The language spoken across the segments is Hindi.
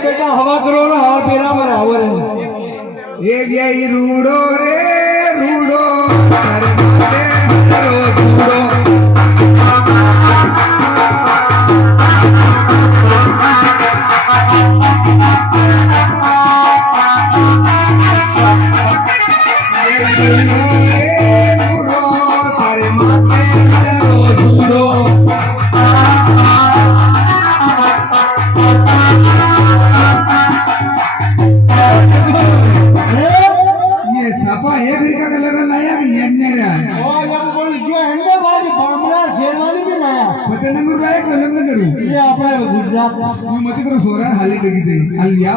बेटा हवा करो ना हार पेरा मर आवर ये गई रूडो रे रूडो तारे माथे हरो रूडो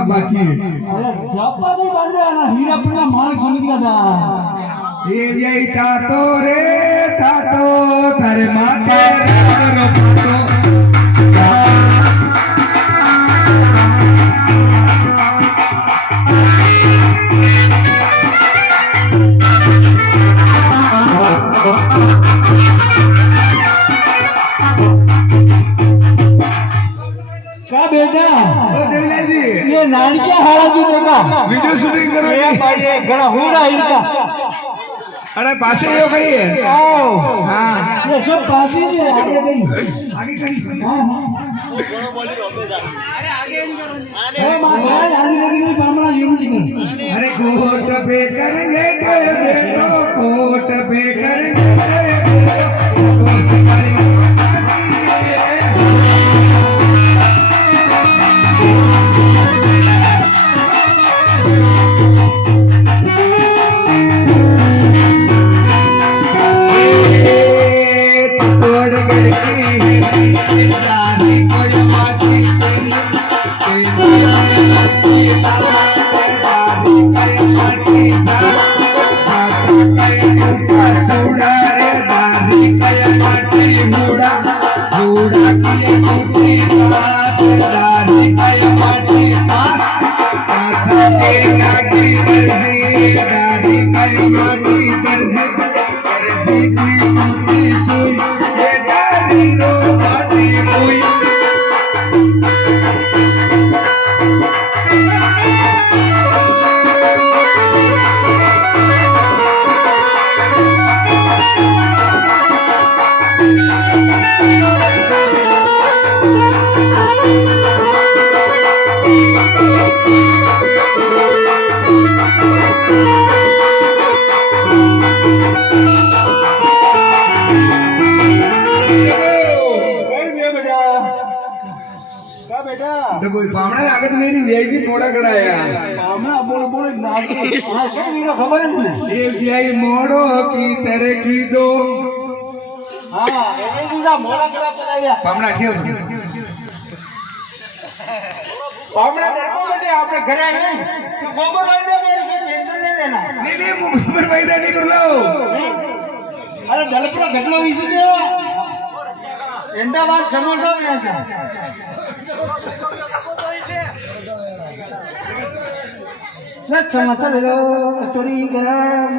बाकी है तातो रे तातो तारे माथे क्या बेटा ये नानक्या हाराजी बेटा वीडियो शूटिंग करो ये भाई घड़ा हो रहा है इनका अरे पासे हो गई है आओ हां ये सब पासे से आगे गई हां अरे आगे नहीं करो अरे मां आगे लगी बामला यूं नहीं अरे कोट पे करेंगे बेटो कोट पे करेंगे मोड़ो की तरह की दो हाँ मोड़ा करा कराया पामड़ा ठेव पामड़ा देखो बेटे आपने घरे हैं तो गोबर महीने में टेंशन नहीं लेना नहीं गोबर महीने नहीं कर लो अरे दलपुरा घटना विषय देवा एंडाबाद समोसा में ऐसा सच समोसा ले लो कचौरी गरम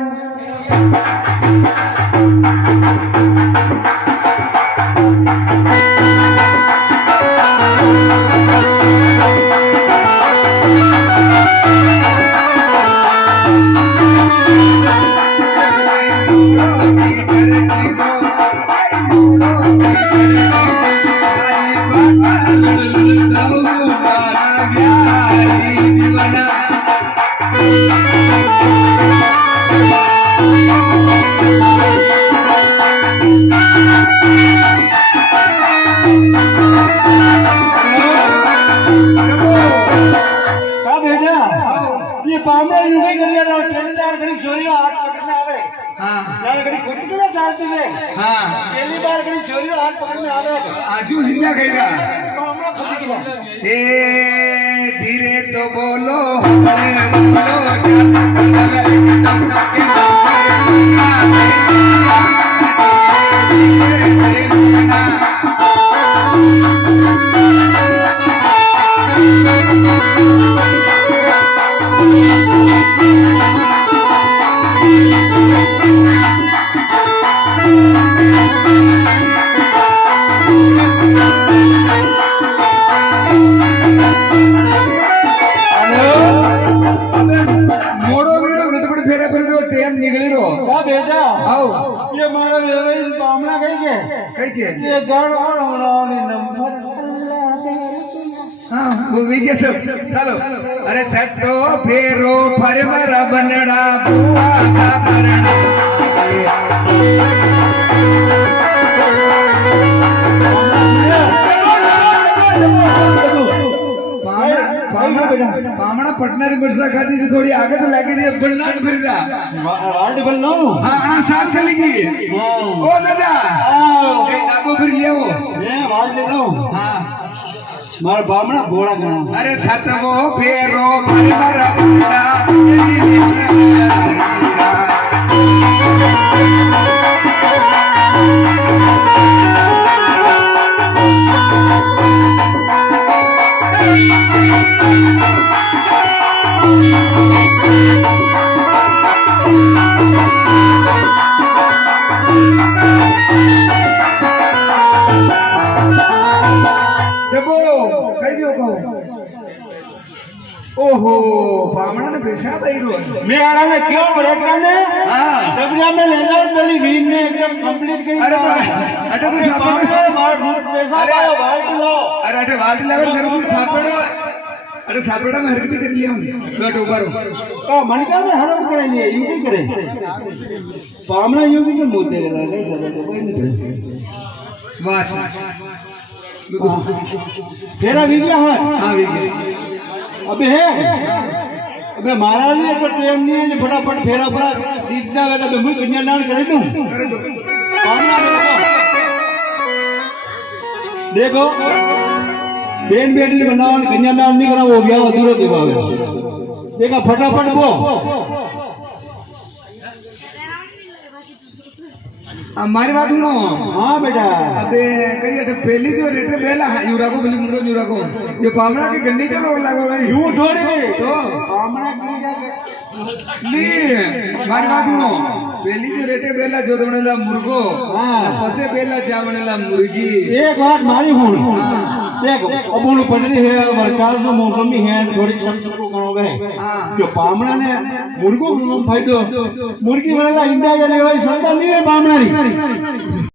बामणे युगे करिया ना तेलदार करी छोरियो हाथ पकड़ने आवे हाँ यार करी खुद के ना चालती है हाँ पहली बार करी छोरियो हाथ पकड़ने आवे आजू हिंदा कहेगा बामणा खुद की बात ए धीरे तो बोलो हमारे बोलो क्या बेटा आओ ये मारा वेवे बामणा कही के ये गण बनावनी नंबर अल्लाह दे हाँ वो विजय सब चलो अरे सट्टो फेरो फरवरा बनड़ा बुआ सा भरणा बामणा पटनारी बरसा खाती से थोड़ी आगे तो लागे नहीं बननाट फिर रहा वार्ड बल्लो हाँ हाँ साथ चलेगी ओ दादा एक डाबो फिर ले वो मैं वार्ड ले लो हाँ मारा बामणा बोला गणो अरे सतवो फेरो फरवरा बनड़ा ओहो बामणा ने पेशाब आई रो मैं आला ने क्यों ब्रेक करने हां सबरिया में ले जाओ पहली वीन ने एकदम कंप्लीट करी अरे अटे तो सापड़ मार पैसा आयो वाल्ट लो अरे अटे वाल्ट लावर जरूर सापड़ अरे सापड़ा में हरकत कर लिया हूं बैठ ऊपर ओ मनका में हरम करे लिए यूपी करे बामणा यूपी के मुद्दे करे नहीं करे तो कोई नहीं करे बस तेरा वीजा है हां विजय अबे है अबे महाराज ने तो टेम नहीं है फटाफट फेरा पड़ा दीदा बेटा मैं मुझे कन्यादान करे दूं करे दो देखो बेन बेटी ने बनावा कन्यादान नहीं करा वो गया अधूरा दिखावे देखा फटाफट वो हमारी बात सुनो हाँ बेटा अबे कई अटे पहली जो रेटे बेला यूरा को बिली मुंडो यूरा को ये पावना के गन्नी के रोग लागो भाई यूं थोड़ी तो बामणा की जाके नहीं हमारी बात सुनो पहली जो रेटे बेला जो बनेला मुर्गो हाँ पसे बेला जा बनेला मुर्गी एक बात मारी हूं देखो अब उन पटरी है वरकाल जो मौसमी है थोड़ी सब्जी को करो वे जो बामणा ने मुर्गो फायदो मुर्गी बनेला इंडिया के लिए संता नहीं है बामणा